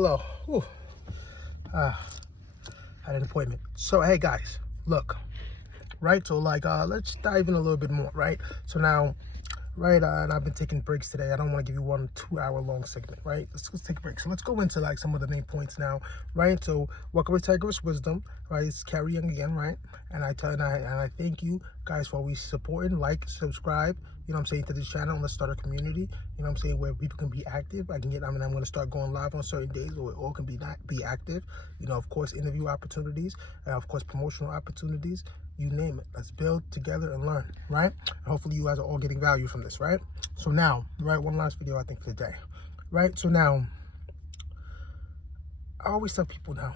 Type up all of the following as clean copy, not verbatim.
Hello. Whew. Had an appointment. So, hey guys, look, right? So, let's dive in a little bit more, right? So now, right, and I've been taking breaks today. I don't want to give you 1 2 hour long segment, right? Let's take a break. So let's go into like some of the main points now, right? So welcome to Tigerous Wisdom, right? It's carrying again, right? And I thank you guys for always supporting, like, subscribe. You know what I'm saying, to this channel. Let's start a community. You know what I'm saying, where people can be active. I'm going to start going live on certain days where all can be active. You know, of course, interview opportunities, and of course, promotional opportunities. You name it. Let's build together and learn, right? And hopefully you guys are all getting value from this, right? So now, right, one last video I think for the day, right? So now, I always tell people now,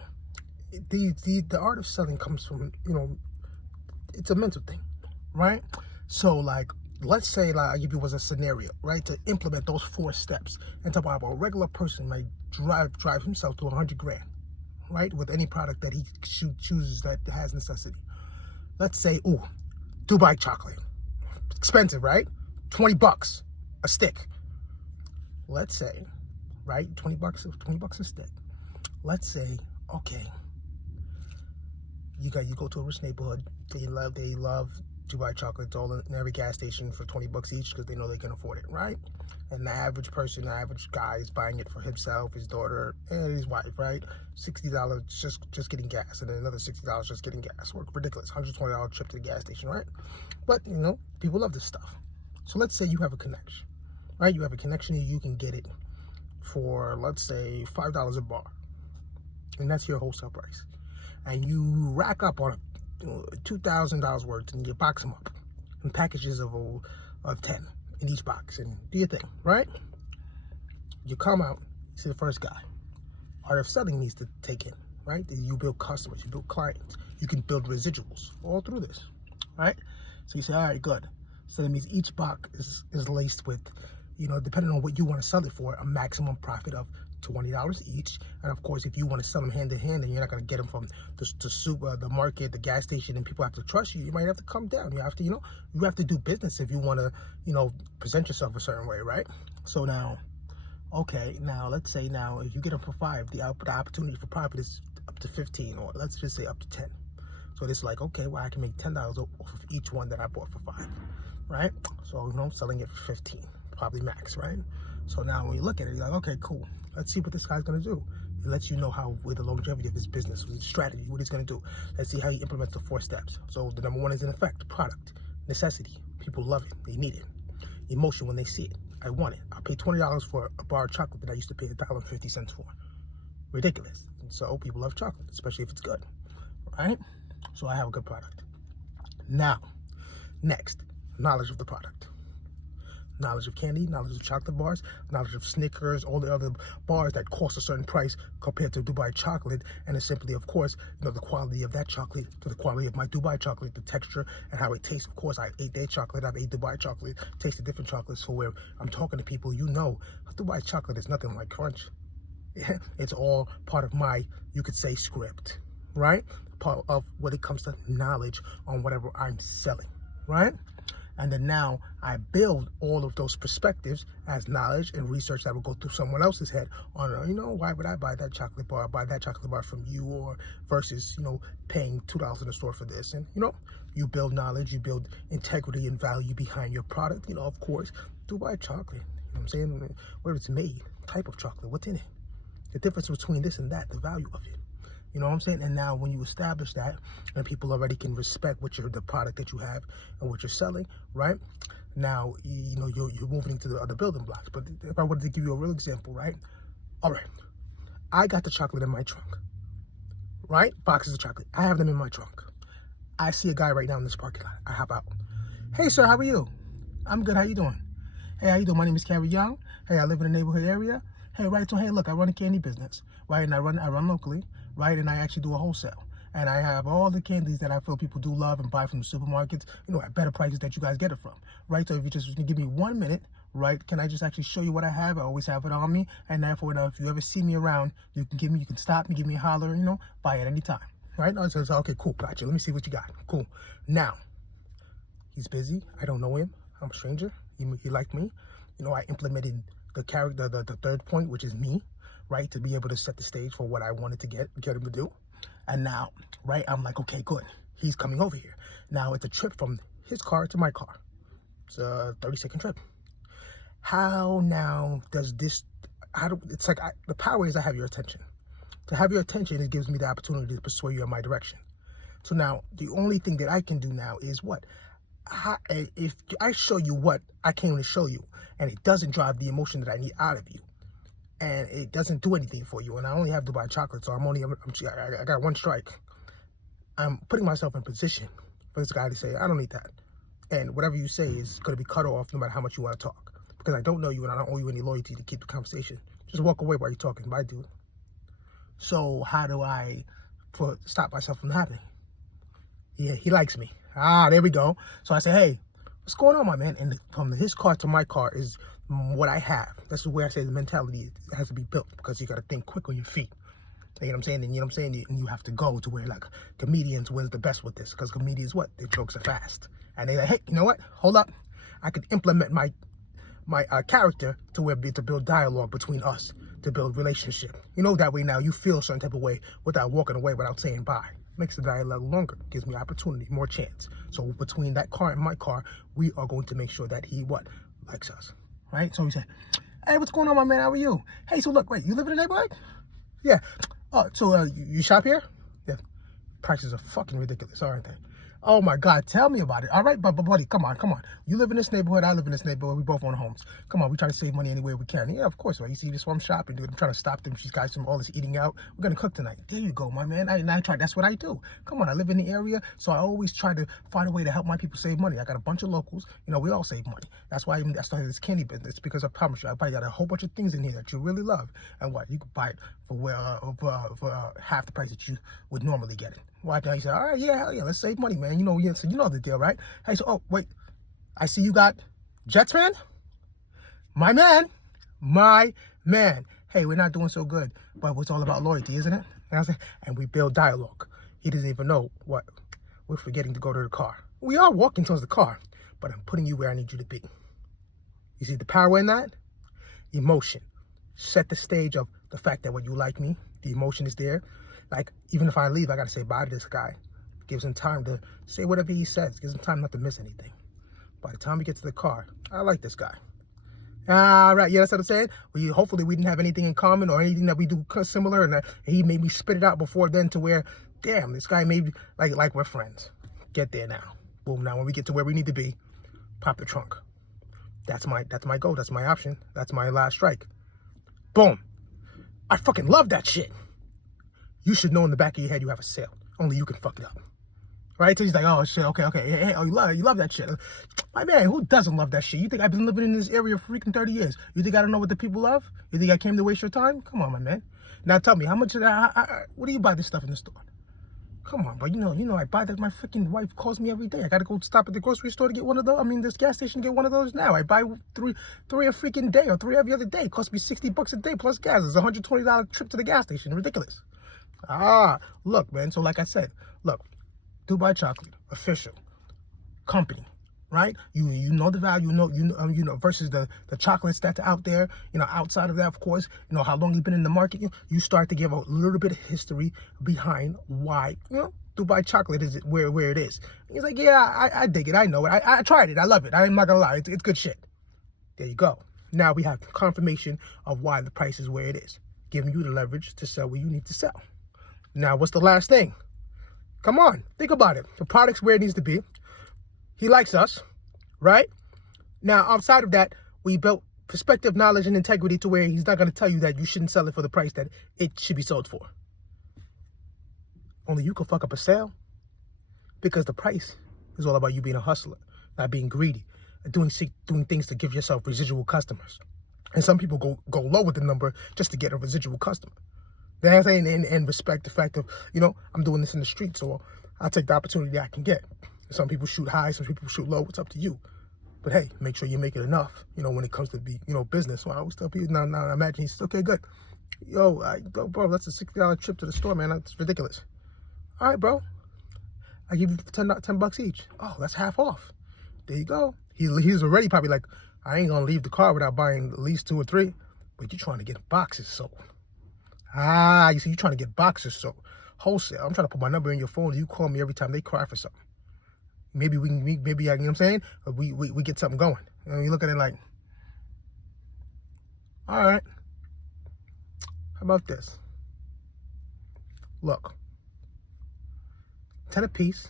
the art of selling comes from, you know, it's a mental thing, right? So like, let's say like I give you as a scenario, right? To implement those 4 steps and talk about a regular person might drive himself to 100 grand, right? With any product that he chooses that has necessity. Let's say, ooh, Dubai chocolate, expensive, right? 20 bucks a stick. Let's say, right? 20 bucks a stick. Let's say, okay, you go to a rich neighborhood. They love Dubai chocolates all in every gas station for 20 bucks each because they know they can afford it, right? And the average person, the average guy is buying it for himself, his daughter, and his wife, right? $60 just getting gas, and then another $60 just getting gas. Ridiculous, $120 trip to the gas station, right? But, you know, people love this stuff. So let's say you have a connection, right? You have a connection and you can get it for, let's say, $5 a bar. And that's your wholesale price. And you rack up on $2,000 worth, and you box them up in packages of 10 in each box, and do your thing, right? You come out, see the first guy. Art of selling needs to take in, right? You build customers, you build clients, you can build residuals all through this, right? So you say, all right, good. So that means each box is laced with, you know, depending on what you want to sell it for, a maximum profit of $20 each. And of course, if you want to sell them hand in hand, and you're not going to get them from the market, the gas station, and people have to trust you, you might have to come down. You have to, you know, you have to do business if you want to, you know, present yourself a certain way, right? So now, okay, now let's say now if you get them for 5, the opportunity for profit is up to 15, or let's just say up to 10. So it's like, okay, well, I can make $10 off of each one that I bought for 5, right? So, you know, selling it for 15, probably max, right? So now when you look at it, you're like, okay, cool. Let's see what this guy's gonna do. It lets you know how, with the longevity of his business, with his strategy, what he's gonna do. Let's see how he implements the 4 steps. So the number 1 is in effect, product, necessity. People love it, they need it. Emotion when they see it. I want it. I'll pay $20 for a bar of chocolate that I used to pay $1.50 for. Ridiculous. And so people love chocolate, especially if it's good, right? So I have a good product. Now, next, knowledge of the product. Knowledge of candy, knowledge of chocolate bars, knowledge of Snickers, all the other bars that cost a certain price compared to Dubai chocolate. And it's simply, of course, you know, the quality of that chocolate to the quality of my Dubai chocolate, the texture and how it tastes. Of course, I ate their chocolate, I've ate Dubai chocolate, tasted different chocolates. So where I'm talking to people, you know, Dubai chocolate is nothing like Crunch. It's all part of my, you could say, script, right? Part of when it comes to knowledge on whatever I'm selling, right? And then now I build all of those perspectives as knowledge and research that will go through someone else's head on, you know, why would I buy that chocolate bar, from you, or versus, you know, paying $2 in the store for this. And, you know, you build knowledge, you build integrity and value behind your product. You know, of course, Dubai chocolate, you know what I'm saying? Where it's made, type of chocolate, what's in it, the difference between this and that, the value of it. You know what I'm saying? And now when you establish that, and people already can respect the product that you have and what you're selling, right? Now, you know, you're moving into the other building blocks. But if I wanted to give you a real example, right? All right, I got the chocolate in my trunk, right? Boxes of chocolate. I have them in my trunk. I see a guy right now in this parking lot. I hop out. Hey, sir, how are you? I'm good. How you doing? Hey, how you doing? My name is Carrie Young. Hey, I live in the neighborhood area. Hey, right, so hey, look, I run a candy business, right? And I run locally, right? And I actually do a wholesale. And I have all the candies that I feel people do love and buy from the supermarkets, you know, at better prices that you guys get it from, right? So if you just give me 1 minute, right, can I just actually show you what I have? I always have it on me. And therefore, now, if you ever see me around, you can stop me, give me a holler, you know, buy it anytime, right? So okay, cool, gotcha. Let me see what you got. Cool. Now, he's busy. I don't know him. I'm a stranger. He liked me. You know, I implemented the 3rd point, which is me, right, to be able to set the stage for what I wanted to get him to do. And now, right, I'm like, okay, good. He's coming over here. Now it's a trip from his car to my car. It's a 30-second trip. How now does this, it's like the power is I have your attention. To have your attention, it gives me the opportunity to persuade you in my direction. So now, the only thing that I can do now is what? If I show you what I came to show you, and it doesn't drive the emotion that I need out of you, and it doesn't do anything for you, and I only have Dubai chocolate, so I got one strike. I'm putting myself in position for this guy to say, I don't need that. And whatever you say is going to be cut off no matter how much you want to talk. Because I don't know you and I don't owe you any loyalty to keep the conversation. Just walk away while you're talking. Bye, dude. So how do I stop myself from happening? Yeah, he likes me. There we go. So I say, hey, what's going on, my man? And from his car to my car is what I have. That's where I say the mentality has to be built, because you got to think quick on your feet. You know what I'm saying? And you know what I'm saying? And you have to go to where, like, comedians wins the best with this, because comedians, what? Their jokes are fast. And they're like, hey, you know what? Hold up. I could implement my character to build dialogue between us, to build relationship. You know, that way now you feel a certain type of way without walking away, without saying bye. Makes the dialogue longer, gives me opportunity, more chance. So between that car and my car, we are going to make sure that he, what? Likes us, right? So we say, hey, what's going on, my man? How are you? Hey, so look, wait, you live in the neighborhood? Yeah. Oh, so you shop here? Yeah. Prices are fucking ridiculous, aren't they? Oh my God, tell me about it. All right, but buddy, come on. You live in this neighborhood, I live in this neighborhood, we both own homes. Come on, we try to save money any way we can. Yeah, of course, right? You see this one shopping, dude. I'm trying to stop them. She's got some all this eating out. We're gonna cook tonight. There you go, my man. I try. That's what I do. Come on, I live in the area, so I always try to find a way to help my people save money. I got a bunch of locals. You know, we all save money. That's why I started this candy business, because I promise you, I probably got a whole bunch of things in here that you really love, and what you could buy it for half the price that you would normally get it. Why now? You say, all right, yeah, hell yeah, let's save money, man. You know, so you know the deal, right? Hey, so, oh, wait, I see you got Jets fan? My man. Hey, we're not doing so good, but it's all about loyalty, isn't it? And we build dialogue. He doesn't even know what. We're forgetting to go to the car. We are walking towards the car, but I'm putting you where I need you to be. You see the power in that? Emotion. Set the stage of the fact that when you like me, the emotion is there. Like, even if I leave, I got to say bye to this guy. Gives him time to say whatever he says. Gives him time not to miss anything. By the time we get to the car, I like this guy. All right, yeah, that's what I'm saying. Hopefully we didn't have anything in common or anything that we do similar, and he made me spit it out before then to where, damn, this guy maybe like we're friends. Get there now. Boom. Now when we get to where we need to be, pop the trunk. That's my goal. That's my option. That's my last strike. Boom. I fucking love that shit. You should know in the back of your head you have a sale. Only you can fuck it up. Right? So he's like, oh, shit, okay. Hey, oh, you love that shit. My man, who doesn't love that shit? You think I've been living in this area for freaking 30 years? You think I don't know what the people love? You think I came to waste your time? Come on, my man. Now tell me, how much of that, what do you buy this stuff in the store? Come on, bro. You know, I buy that. My freaking wife calls me every day. I got to go stop at the grocery store to get one of those. This gas station to get one of those now. I buy three a freaking day or three every other day. It costs me $60 a day plus gas. It's a $120 trip to the gas station. Ridiculous. Look, man. So like I said, look, Dubai Chocolate, official company, right? You know the value, you know versus the chocolates that's out there. Outside of that, of course, how long you've been in the market. You start to give a little bit of history behind why Dubai Chocolate is where it is. He's like, yeah, I dig it. I know it. I tried it. I love it. I'm not gonna lie. It's good shit. There you go. Now we have confirmation of why the price is where it is, giving you the leverage to sell where you need to sell. Now, what's the last thing? Come on, think about it. The product's where it needs to be. He likes us, right? Now, outside of that, we built perspective, knowledge, and integrity to where he's not going to tell you that you shouldn't sell it for the price that it should be sold for. Only you can fuck up a sale, because the price is all about you being a hustler, not being greedy, doing things to give yourself residual customers. And some people go low with the number just to get a residual customer. You know what I'm saying? And respect the fact of, I'm doing this in the street, so I'll take the opportunity I can get. Some people shoot high, some people shoot low. It's up to you. But hey, make sure you make it enough, when it comes to business. So I always tell people, now imagine he says, okay, good. Bro, that's a $60 trip to the store, man. That's ridiculous. All right, bro. I give you $10 each. Oh, that's half off. There you go. He's already probably like, I ain't gonna leave the car without buying at least 2 or 3. But you're trying to get boxes sold. Ah, you see, you trying to get boxers, so wholesale. I'm trying to put my number in your phone. You call me every time they cry for something. Maybe maybe you know what I'm saying? We get something going. You know, you look at it like, all right, how about this? Look, 10 a piece,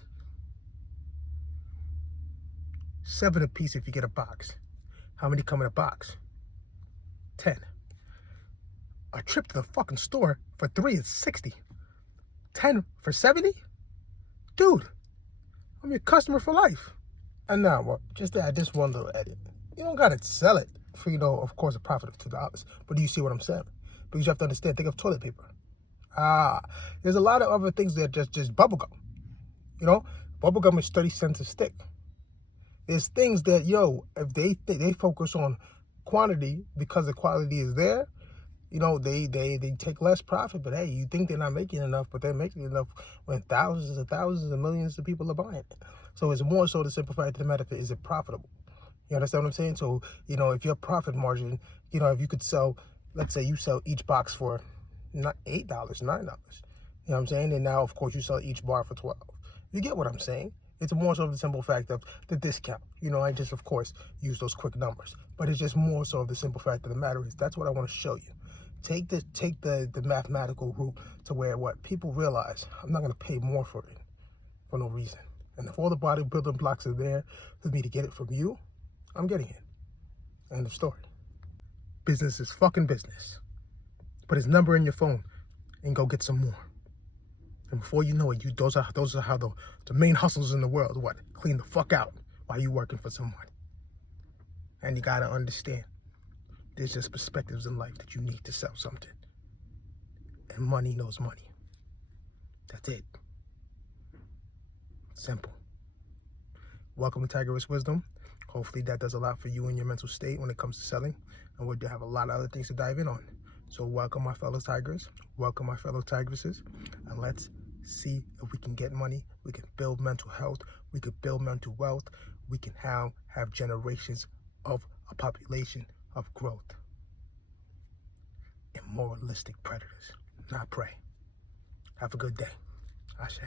7 a piece if you get a box. How many come in a box? 10. A trip to the fucking store for 3 is 60. 10 for 70? Dude, I'm your customer for life. And now, well, just add this one little edit. You don't gotta sell it for, you know, of course, a profit of $2. But do you see what I'm saying? Because you have to understand, think of toilet paper. There's a lot of other things that just bubble gum. You know, bubble gum is 30 cents a stick. There's things that, yo, if they focus on quantity because the quality is there, you know, they take less profit. But hey, you think they're not making enough, but they're making enough when thousands and thousands and millions of people are buying it. So it's more so to simplify to the matter, is it profitable? You understand what I'm saying? So, you know, if your profit margin, you know, if you could sell, let's say you sell each box for not $8, $9. You know what I'm saying? And now, of course, you sell each bar for 12. You get what I'm saying? It's more so the simple fact of the discount. You know, I just, of course, use those quick numbers. But it's just more so the simple fact of the matter is that's what I want to show you. Take the mathematical route to where what people realize, I'm not going to pay more for it for no reason. And if all the bodybuilding blocks are there for me to get it from you, I'm getting it. End of story. Business is fucking business. Put his number in your phone and go get some more. And before you know it, those are how the main hustles in the world, what? Clean the fuck out while you working for someone. And you gotta understand, there's just perspectives in life that you need to sell something. And money knows money. That's it. Simple. Welcome to Tigerous Wisdom. Hopefully that does a lot for you in your mental state when it comes to selling. And we'll have a lot of other things to dive in on. So welcome my fellow Tigers. Welcome my fellow Tigresses. And let's see if we can get money. We can build mental health. We can build mental wealth. We can have generations of a population of growth and moralistic predators. Not prey. Have a good day. Ashe.